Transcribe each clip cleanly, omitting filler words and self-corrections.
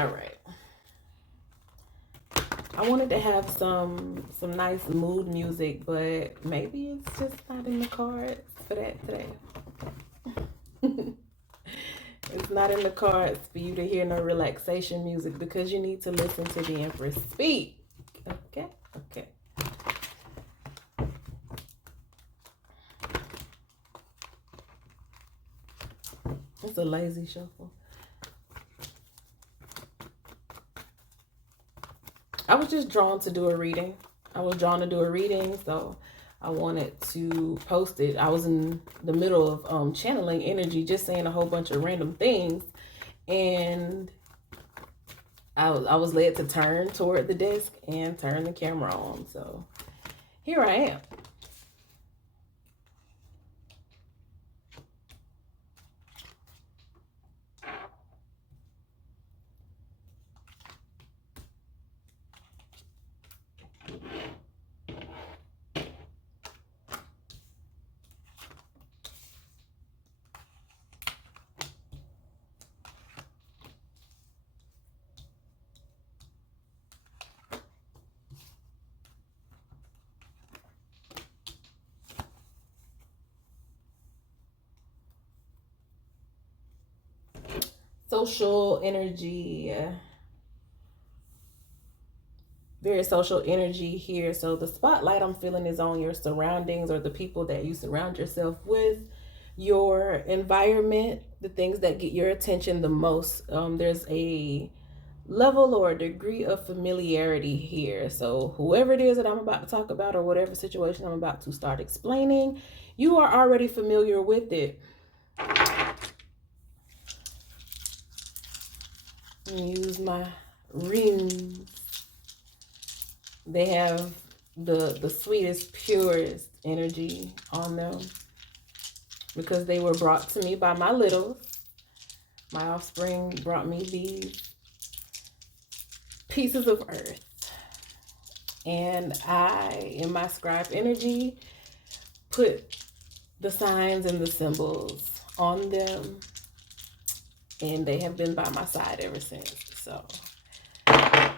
All right. I wanted to have some nice mood music, but maybe it's just not in the cards for that today. It's not in the cards for you to hear no relaxation music because you need to listen to the Empress speak. Okay? Okay. It's a lazy shuffle. I was just drawn to do a reading. So I wanted to post it. I was in the middle of channeling energy, just saying a whole bunch of random things, and I was led to turn toward the desk and turn the camera on. So here I am. Social energy. Very social energy here. So the spotlight I'm feeling is on your surroundings or the people that you surround yourself with, your environment, the things that get your attention the most. There's a level or a degree of familiarity here. So whoever it is that I'm about to talk about or whatever situation I'm about to start explaining, you are already familiar with it. Use my rings. They have the sweetest, purest energy on them because they were brought to me by my littles. My offspring brought me these pieces of earth. And I, in my scribe energy, put the signs and the symbols on them. And they have been by my side ever since. So here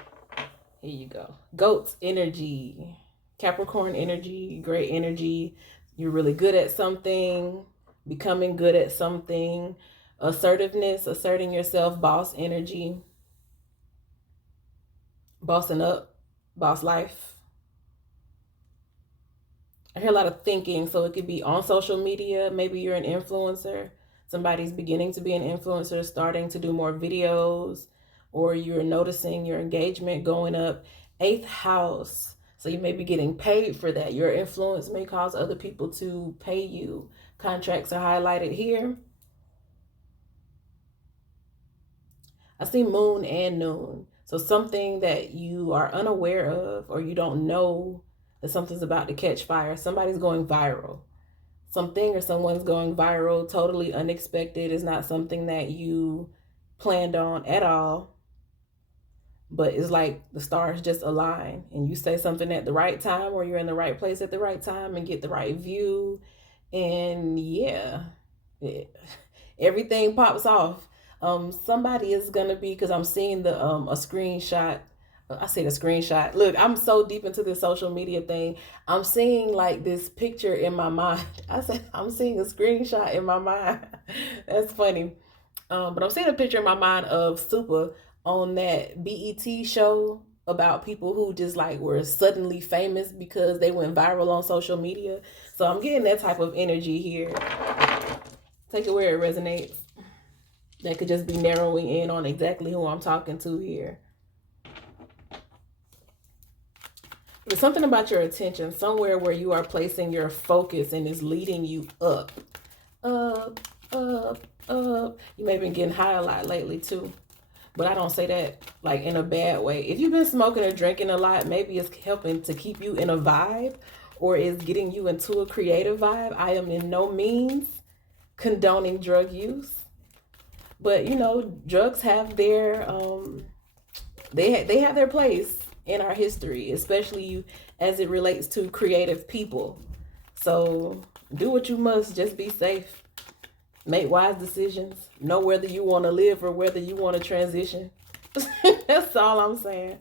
you go. Goat's energy, Capricorn energy, great energy. You're really good at something, becoming good at something. Assertiveness, asserting yourself, boss energy. Bossing up, boss life. I hear a lot of thinking, so it could be on social media. Maybe you're an influencer. Somebody's beginning to be an influencer, starting to do more videos, or you're noticing your engagement going up. 8th house. So you may be getting paid for that. Your influence may cause other people to pay you. Contracts are highlighted here. I see moon and noon. So something that you are unaware of or you don't know that something's about to catch fire. Somebody's going viral. Something or someone's going viral, totally unexpected. Is not something that you planned on at all. But it's like the stars just align and you say something at the right time or you're in the right place at the right time and get the right view. And yeah, everything pops off. Somebody is gonna be, because I'm seeing the a screenshot. I see the screenshot. Look, I'm so deep into this social media thing. I'm seeing like this picture in my mind. I said I'm seeing a screenshot in my mind. That's funny. But I'm seeing a picture in my mind of Super on that BET show about people who just like were suddenly famous because they went viral on social media. So I'm getting that type of energy here. Take it where it resonates. That could just be narrowing in on exactly who I'm talking to here. There's something about your attention, somewhere where you are placing your focus and is leading you up. Up, up, up. You may have been getting high a lot lately too. But I don't say that like in a bad way. If you've been smoking or drinking a lot, maybe it's helping to keep you in a vibe or is getting you into a creative vibe. I am in no means condoning drug use. But you know, drugs have their they have their place in our history, especially as it relates to creative people. So do what you must, just be safe. Make wise decisions. Know whether you want to live or whether you want to transition. That's all I'm saying.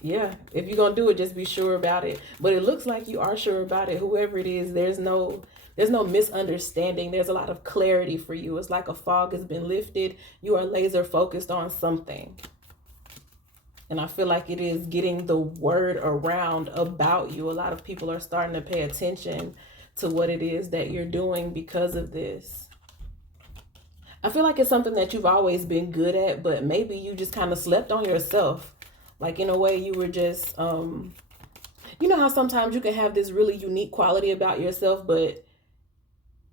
Yeah, if you're gonna do it, just be sure about it. But it looks like you are sure about it. Whoever it is, there's no misunderstanding. There's a lot of clarity for you. It's like a fog has been lifted. You are laser focused on something. And I feel like it is getting the word around about you. A lot of people are starting to pay attention to what it is that you're doing because of this. I feel like it's something that you've always been good at, but maybe you just kind of slept on yourself. Like in a way you were just, you know how sometimes you can have this really unique quality about yourself, but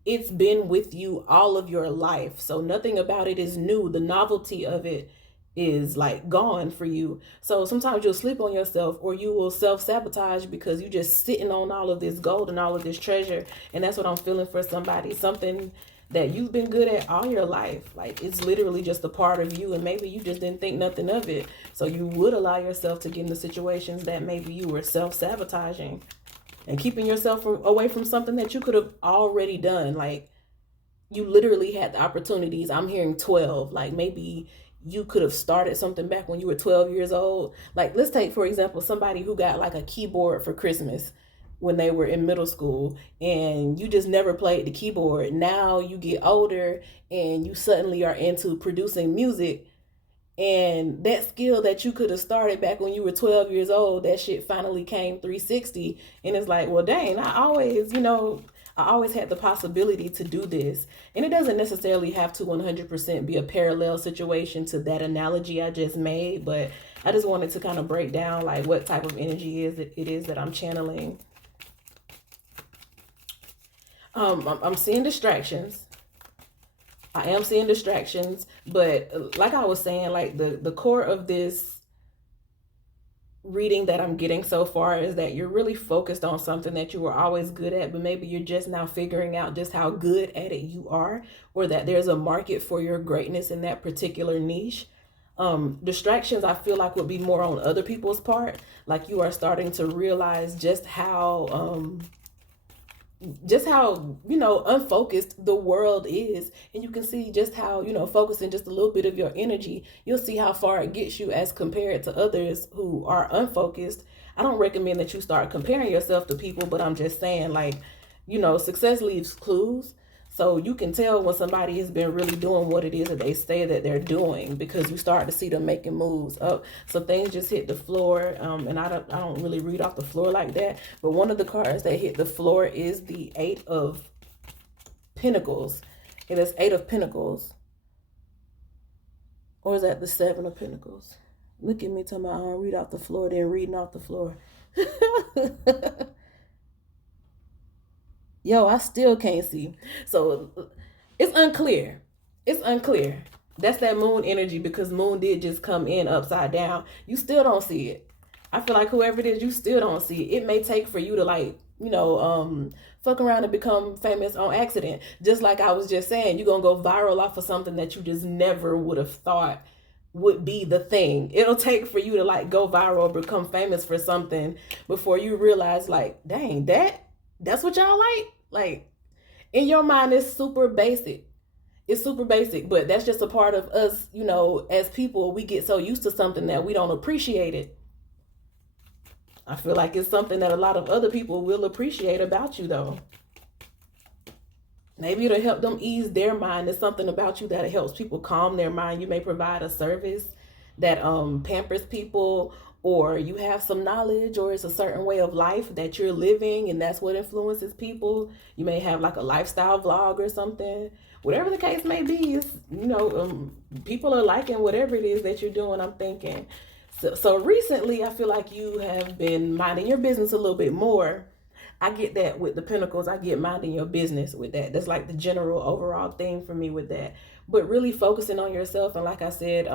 it's been with you all of your life. So nothing about it is new. The novelty of it is like gone for you. So sometimes you'll sleep on yourself or you will self-sabotage because you're just sitting on all of this gold and all of this treasure. And that's what I'm feeling for somebody. Something that you've been good at all your life. Like it's literally just a part of you and maybe you just didn't think nothing of it. So you would allow yourself to get into situations that maybe you were self-sabotaging and keeping yourself away from something that you could have already done. Like you literally had the opportunities. I'm hearing 12. Like maybe you could have started something back when you were 12 years old. Like let's take, for example, somebody who got like a keyboard for Christmas when they were in middle school and you just never played the keyboard. Now you get older and you suddenly are into producing music, and that skill that you could have started back when you were 12 years old, that shit finally came 360. And it's like, well, dang, I always had the possibility to do this. And it doesn't necessarily have to 100% be a parallel situation to that analogy I just made, but I just wanted to kind of break down like what type of energy it is that I'm channeling. I'm seeing distractions. I am seeing distractions, but like I was saying, like the core of this reading that I'm getting so far is that you're really focused on something that you were always good at, but maybe you're just now figuring out just how good at it you are, or that there's a market for your greatness in that particular niche. Distractions I feel like would be more on other people's part. Like you are starting to realize just how unfocused the world is, and you can see just how focusing just a little bit of your energy, you'll see how far it gets you as compared to others who are unfocused. I don't recommend that you start comparing yourself to people, but I'm just saying, like, success leaves clues. So you can tell when somebody has been really doing what it is that they say that they're doing, because you start to see them making moves up. So things just hit the floor, and I don't really read off the floor like that. But one of the cards that hit the floor is the Eight of Pentacles. It is Eight of Pentacles, or is that the Seven of Pentacles? Look at me talking about I don't read off the floor, then reading off the floor. Yo, I still can't see. So it's unclear. It's unclear. That's that moon energy, because moon did just come in upside down. You still don't see it. I feel like whoever it is, you still don't see it. It may take for you to fuck around and become famous on accident. Just like I was just saying, you're going to go viral off of something that you just never would have thought would be the thing. It'll take for you to like go viral or become famous for something before you realize, like, dang, that's what y'all like. Like, in your mind, it's super basic. It's super basic, but that's just a part of us, as people. We get so used to something that we don't appreciate it. I feel like it's something that a lot of other people will appreciate about you, though. Maybe it'll help them ease their mind. There's something about you that helps people calm their mind. You may provide a service that pampers people, or you have some knowledge, or it's a certain way of life that you're living, and that's what influences people. You may have like a lifestyle vlog or something. Whatever the case may be, it's, people are liking whatever it is that you're doing, I'm thinking. So recently, I feel like you have been minding your business a little bit more. I get that with the Pentacles. I get minding your business with that. That's like the general overall thing for me with that. But really focusing on yourself, and like I said,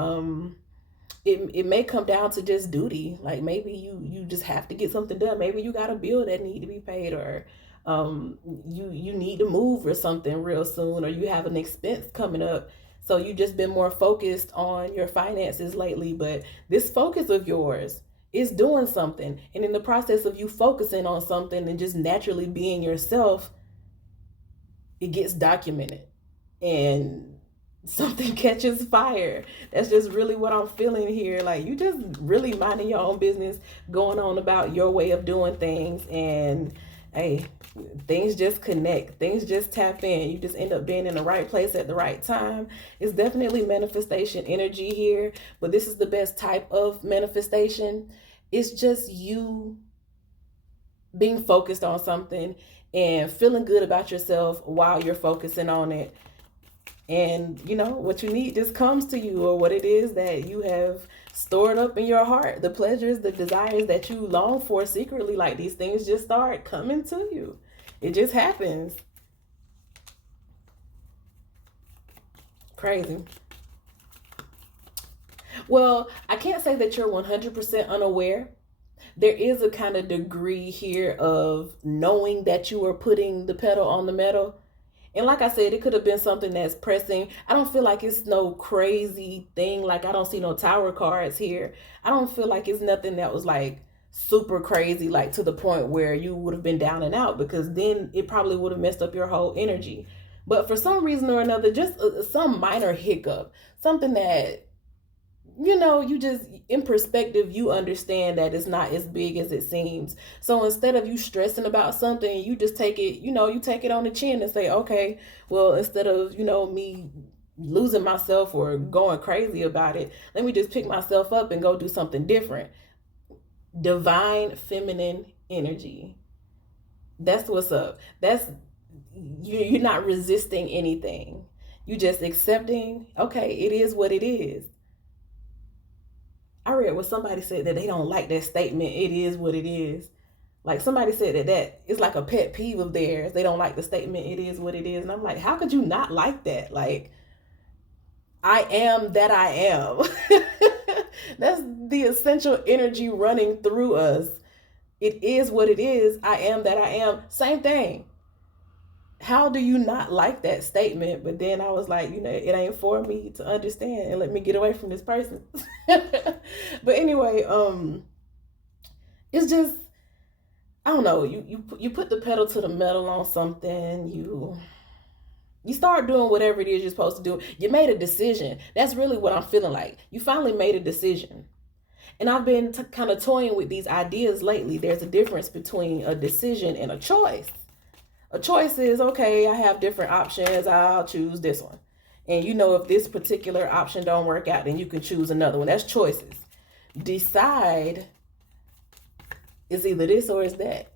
it may come down to just duty. Like maybe you just have to get something done. Maybe you got a bill that need to be paid, or you need to move or something real soon, or you have an expense coming up. So you just been more focused on your finances lately. But this focus of yours is doing something, and in the process of you focusing on something and just naturally being yourself, it gets documented. And something catches fire. That's just really what I'm feeling here. Like, you just really minding your own business, going on about your way of doing things, and hey, things just connect, things just tap in. You just end up being in the right place at the right time. It's definitely manifestation energy here, but this is the best type of manifestation. It's just you being focused on something and feeling good about yourself while you're focusing on it. And what you need just comes to you, or what it is that you have stored up in your heart, the pleasures, the desires that you long for secretly. Like, these things just start coming to you. It just happens. Crazy. Well, I can't say that you're 100% unaware. There is a kind of degree here of knowing that you are putting the pedal on the metal. And like I said, it could have been something that's pressing. I don't feel like it's no crazy thing. Like, I don't see no tower cards here. I don't feel like it's nothing that was like super crazy, like to the point where you would have been down and out, because then it probably would have messed up your whole energy. But for some reason or another, just some minor hiccup, something that you just, in perspective, you understand that it's not as big as it seems. So instead of you stressing about something, you just take it, you take it on the chin and say, okay, well, instead of, me losing myself or going crazy about it, let me just pick myself up and go do something different. Divine feminine energy. That's what's up. That's you're not resisting anything. You just accepting, okay, it is what it is. I read where somebody said that they don't like that statement, it is what it is. Like, somebody said that it's like a pet peeve of theirs. They don't like the statement, it is what it is. And I'm like, how could you not like that? Like, I am that I am. That's the essential energy running through us. It is what it is. I am that I am. Same thing. How do you not like that statement? But then I was like, it ain't for me to understand, and let me get away from this person. But anyway, it's just, I don't know, you put the pedal to the metal on something, you start doing whatever it is you're supposed to do. You made a decision. That's really what I'm feeling like. You finally made a decision. And I've been kind of toying with these ideas lately. There's a difference between a decision and a choice. A choice is, okay, I have different options, I'll choose this one. And if this particular option don't work out, then you can choose another one. That's choices. Decide is either this or is that.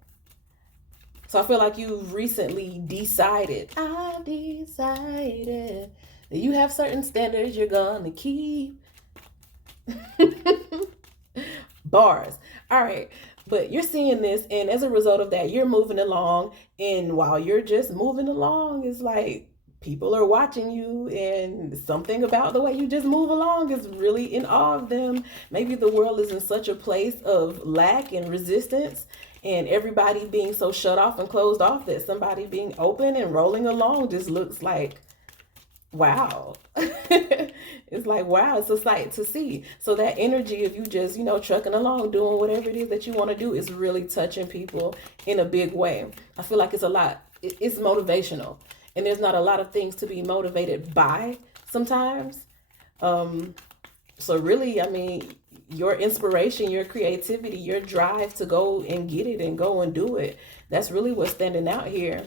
So I feel like you've recently decided. I decided that you have certain standards you're gonna keep. Bars. All right. But you're seeing this, and as a result of that, you're moving along. And while you're just moving along, it's like people are watching you, and something about the way you just move along is really in awe of them. Maybe the world is in such a place of lack and resistance, and everybody being so shut off and closed off, that somebody being open and rolling along just looks like, wow. It's like, wow, it's a sight to see. So that energy of you just, trucking along, doing whatever it is that you want to do, is really touching people in a big way. I feel like it's a lot. It's motivational. And there's not a lot of things to be motivated by sometimes. So really, I mean, your inspiration, your creativity, your drive to go and get it and go and do it, that's really what's standing out here.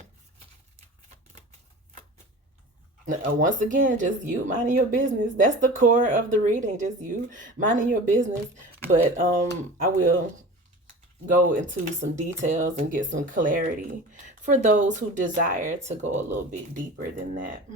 Once again, just you minding your business. That's the core of the reading, just you minding your business. But I will go into some details and get some clarity for those who desire to go a little bit deeper than that.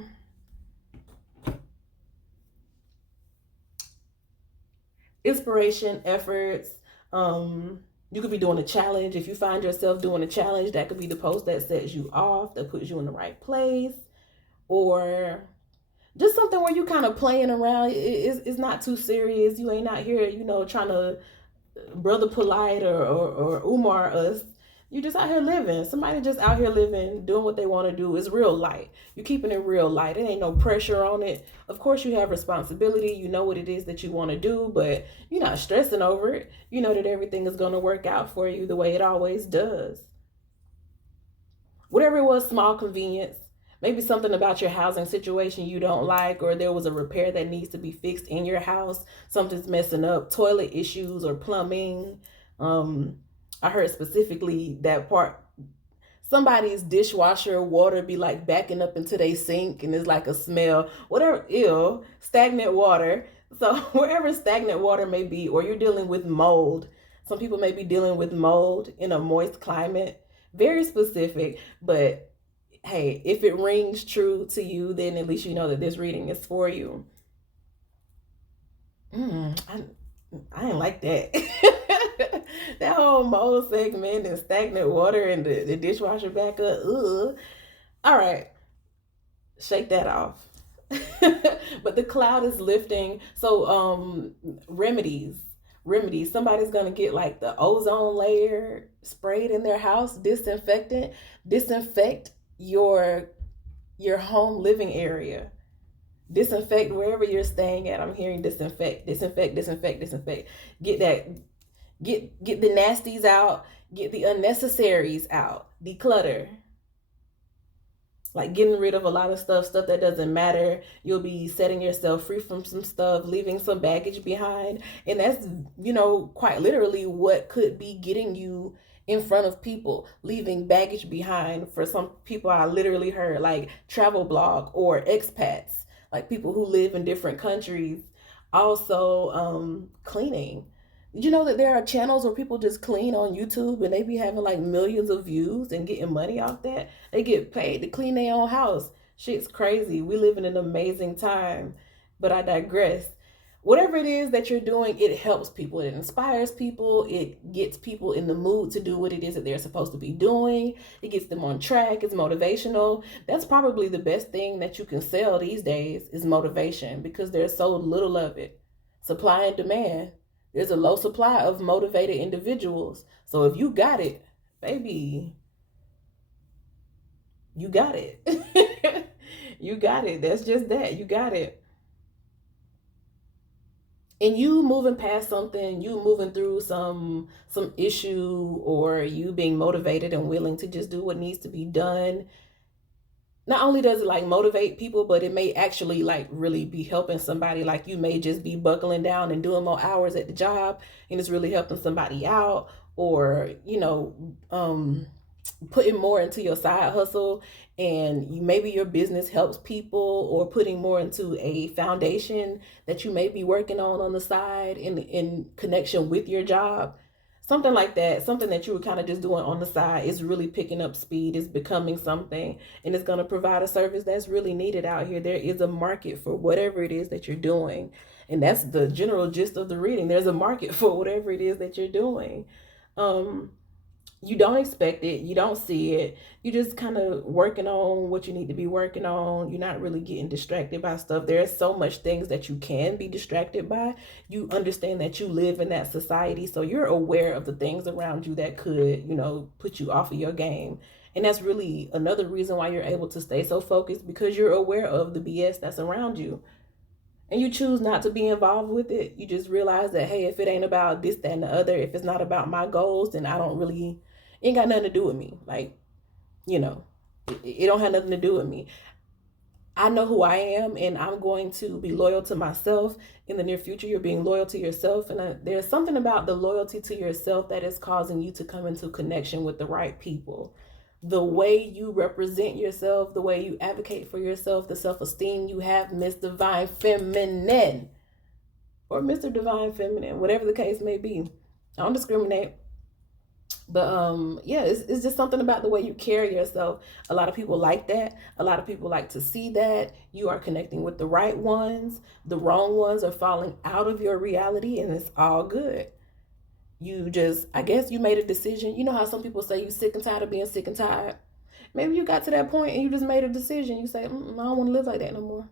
Inspiration, efforts. You could be doing a challenge. If you find yourself doing a challenge, that could be the post that sets you off, that puts you in the right place. Or just something where you kind of playing around. It's not too serious. You ain't out here, trying to brother polite or Umar us. You just out here living. Somebody just out here living, doing what they want to do. It's real light. You're keeping it real light. It ain't no pressure on it. Of course, you have responsibility. You know what it is that you want to do, but you're not stressing over it. You know that everything is going to work out for you the way it always does. Whatever it was, small convenience. Maybe something about your housing situation you don't like, or there was a repair that needs to be fixed in your house. Something's messing up, toilet issues or plumbing. Um, I heard specifically that part. Somebody's dishwasher water be like backing up into their sink and it's like a smell, whatever, ill, stagnant water. So wherever stagnant water may be, or you're dealing with mold. Some people may be dealing with mold in a moist climate. Very specific, but hey, if it rings true to you, then at least you know that this reading is for you. I didn't like that. That whole mold segment and stagnant water and the dishwasher back up. Ugh. All right, shake that off. But the cloud is lifting. So remedies. Remedies. Somebody's gonna get like the ozone layer sprayed in their house, disinfectant, disinfect your home living area. Disinfect wherever you're staying at. I'm hearing disinfect, disinfect, disinfect, disinfect. Get that, get the nasties out, get the unnecessaries out, declutter. Like getting rid of a lot of stuff that doesn't matter. You'll be setting yourself free from some stuff, leaving some baggage behind. And that's, quite literally what could be getting you in front of people, leaving baggage behind. For some people, I literally heard like travel blog or expats, like people who live in different countries. Also, cleaning. Did you know that there are channels where people just clean on YouTube and they be having like millions of views and getting money off that? They get paid to clean their own house. Shit's crazy. We live in an amazing time. But I digress. Whatever it is that you're doing, it helps people. It inspires people. It gets people in the mood to do what it is that they're supposed to be doing. It gets them on track. It's motivational. That's probably the best thing that you can sell these days is motivation, because there's so little of it. Supply and demand. There's a low supply of motivated individuals. So if you got it, baby, you got it. You got it. That's just that. You got it. And you moving past something, you moving through some issue, or you being motivated and willing to just do what needs to be done. Not only does it like motivate people, but it may actually like really be helping somebody. Like you may just be buckling down and doing more hours at the job and it's really helping somebody out, or putting more into your side hustle, and maybe your business helps people, or putting more into a foundation that you may be working on the side in connection with your job. Something like that, something that you were kind of just doing on the side is really picking up speed, is becoming something, and it's going to provide a service that's really needed out here. There is a market for whatever it is that you're doing. And that's the general gist of the reading. There's a market for whatever it is that you're doing. You don't expect it, you don't see it, you just kind of working on what you need to be working on. You're not really getting distracted by stuff. There's so much things that you can be distracted by. You understand that you live in that society, so you're aware of the things around you that could put you off of your game. And that's really another reason why you're able to stay so focused, because you're aware of the BS that's around you, and you choose not to be involved with it. You just realize that, hey, if it ain't about this, that, and the other, if it's not about my goals, then I don't really, ain't got nothing to do with me. Like, it don't have nothing to do with me. I know who I am, and I'm going to be loyal to myself. In the near future, you're being loyal to yourself. And there's something about the loyalty to yourself that is causing you to come into connection with the right people. The way you represent yourself, the way you advocate for yourself, the self-esteem you have, Miss Divine Feminine, or Mr. Divine Feminine, whatever the case may be. I don't discriminate. But yeah, it's just something about the way you carry yourself. A lot of people like that. A lot of people like to see that you are connecting with the right ones. The wrong ones are falling out of your reality, and it's all good. You just, I guess you made a decision. You know how some people say you sick and tired of being sick and tired? Maybe you got to that point and you just made a decision. You say, I don't want to live like that no more.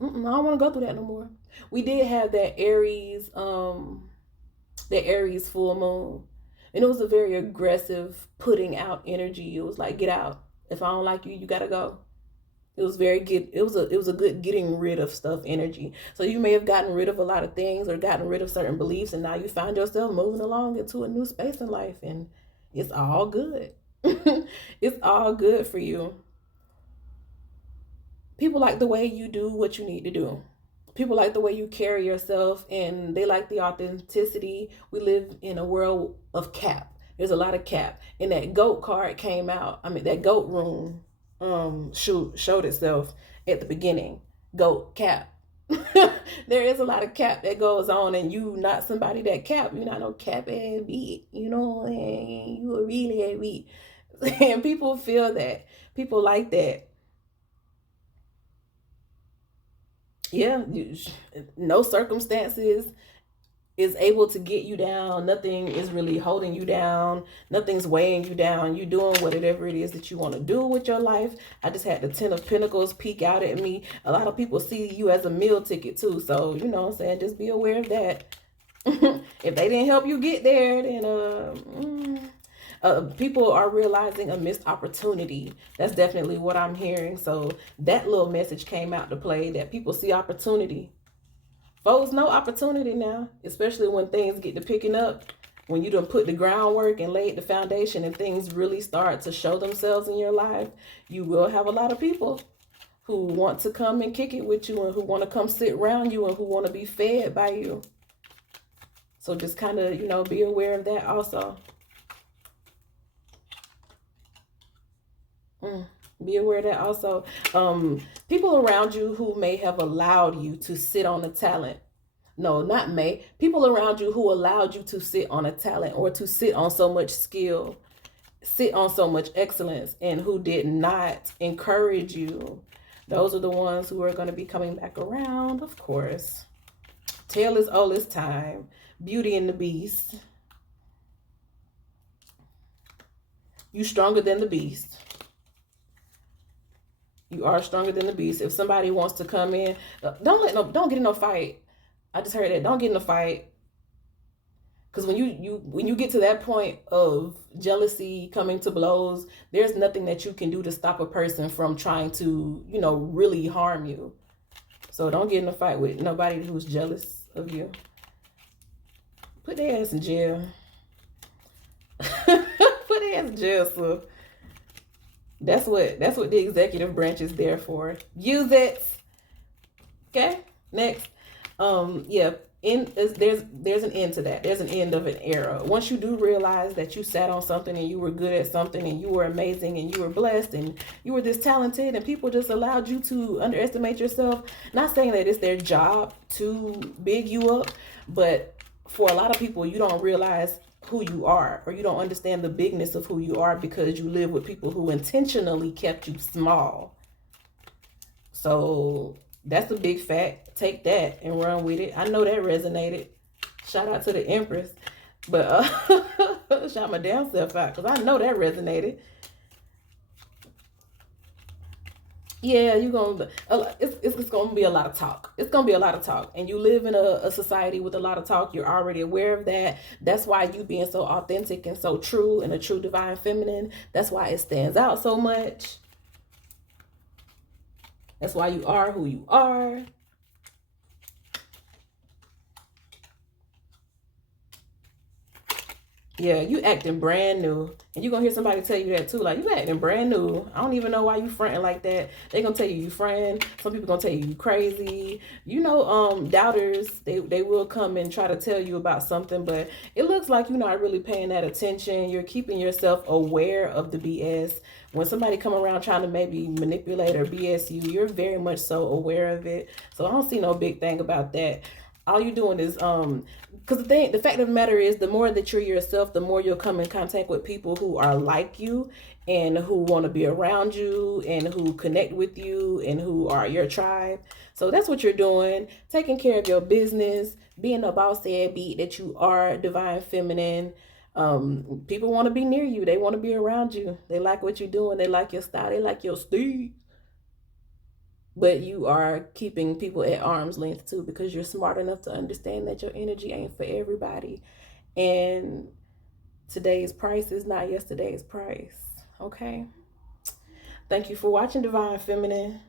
I don't want to go through that no more. We did have that Aries full moon. And it was a very aggressive putting out energy. It was like, get out. If I don't like you, you gotta go. It was very good. It was a good getting rid of stuff energy. So you may have gotten rid of a lot of things or gotten rid of certain beliefs, and now you find yourself moving along into a new space in life, and it's all good. It's all good for you. People like the way you do what you need to do. People like the way you carry yourself, and they like the authenticity. We live in a world of cap. There's a lot of cap. And that GOAT card came out. I mean, that GOAT room showed itself at the beginning. GOAT cap. There is a lot of cap that goes on, and you not somebody that cap. You're not no cap ass beat. You know, and you a really a beat. And people feel that. People like that. Yeah, no circumstances is able to get you down. Nothing is really holding you down. Nothing's weighing you down. You're doing whatever it is that you want to do with your life. I just had the 10 of Pentacles peek out at me. A lot of people see you as a meal ticket too. So, you know what I'm saying? Just be aware of that. If they didn't help you get there, then people are realizing a missed opportunity. That's definitely what I'm hearing. So that little message came out to play, that people see opportunity. Folks, no opportunity now, especially when things get to picking up, when you done put the groundwork and laid the foundation and things really start to show themselves in your life. You will have a lot of people who want to come and kick it with you, and who want to come sit around you, and who want to be fed by you. So just kind of, be aware of that also. Be aware of that also. People around you who may have allowed you to sit on a talent. No, not may. People around you who allowed you to sit on a talent, or to sit on so much skill, sit on so much excellence, and who did not encourage you. Those are the ones who are going to be coming back around, of course. Tale is all this time. Beauty and the Beast. You stronger than the beast. You are stronger than the beast. If somebody wants to come in, don't get in no fight. I just heard that. Don't get in a fight. Because when you get to that point of jealousy coming to blows, there's nothing that you can do to stop a person from trying to, really harm you. So don't get in a fight with nobody who's jealous of you. Put their ass in jail. Put their ass in jail, so. That's what the executive branch is there for. Use it. Okay. Next. Yeah. There's an end to that. There's an end of an era. Once you do realize that you sat on something, and you were good at something, and you were amazing, and you were blessed, and you were this talented, and people just allowed you to underestimate yourself. Not saying that it's their job to big you up, but for a lot of people, you don't realize who you are, or you don't understand the bigness of who you are, because you live with people who intentionally kept you small. So that's a big fact. Take that and run with it. I know that resonated. Shout out to the Empress, but shout my damn self out, because I know that resonated. Yeah, it's gonna be a lot of talk. It's gonna be a lot of talk, and you live in a society with a lot of talk. You're already aware of that. That's why you being so authentic and so true, and a true divine feminine. That's why it stands out so much. That's why you are who you are. Yeah, you acting brand new. And you're going to hear somebody tell you that too. Like, you acting brand new. I don't even know why you fronting like that. They going to tell you fronting. Some people going to tell you crazy. Doubters, they will come and try to tell you about something. But it looks like you're not really paying that attention. You're keeping yourself aware of the BS. When somebody come around trying to maybe manipulate or BS you, you're very much so aware of it. So I don't see no big thing about that. All you're doing is because the fact of the matter is, the more that you're yourself, the more you'll come in contact with people who are like you, and who want to be around you, and who connect with you, and who are your tribe. So that's what you're doing, taking care of your business, being a boss head beat that you are, divine feminine. People want to be near you. They want to be around you. They like what you're doing. They like your style. They like your steed. But you are keeping people at arm's length too, because you're smart enough to understand that your energy ain't for everybody. And today's price is not yesterday's price. Okay. Thank you for watching, Divine Feminine.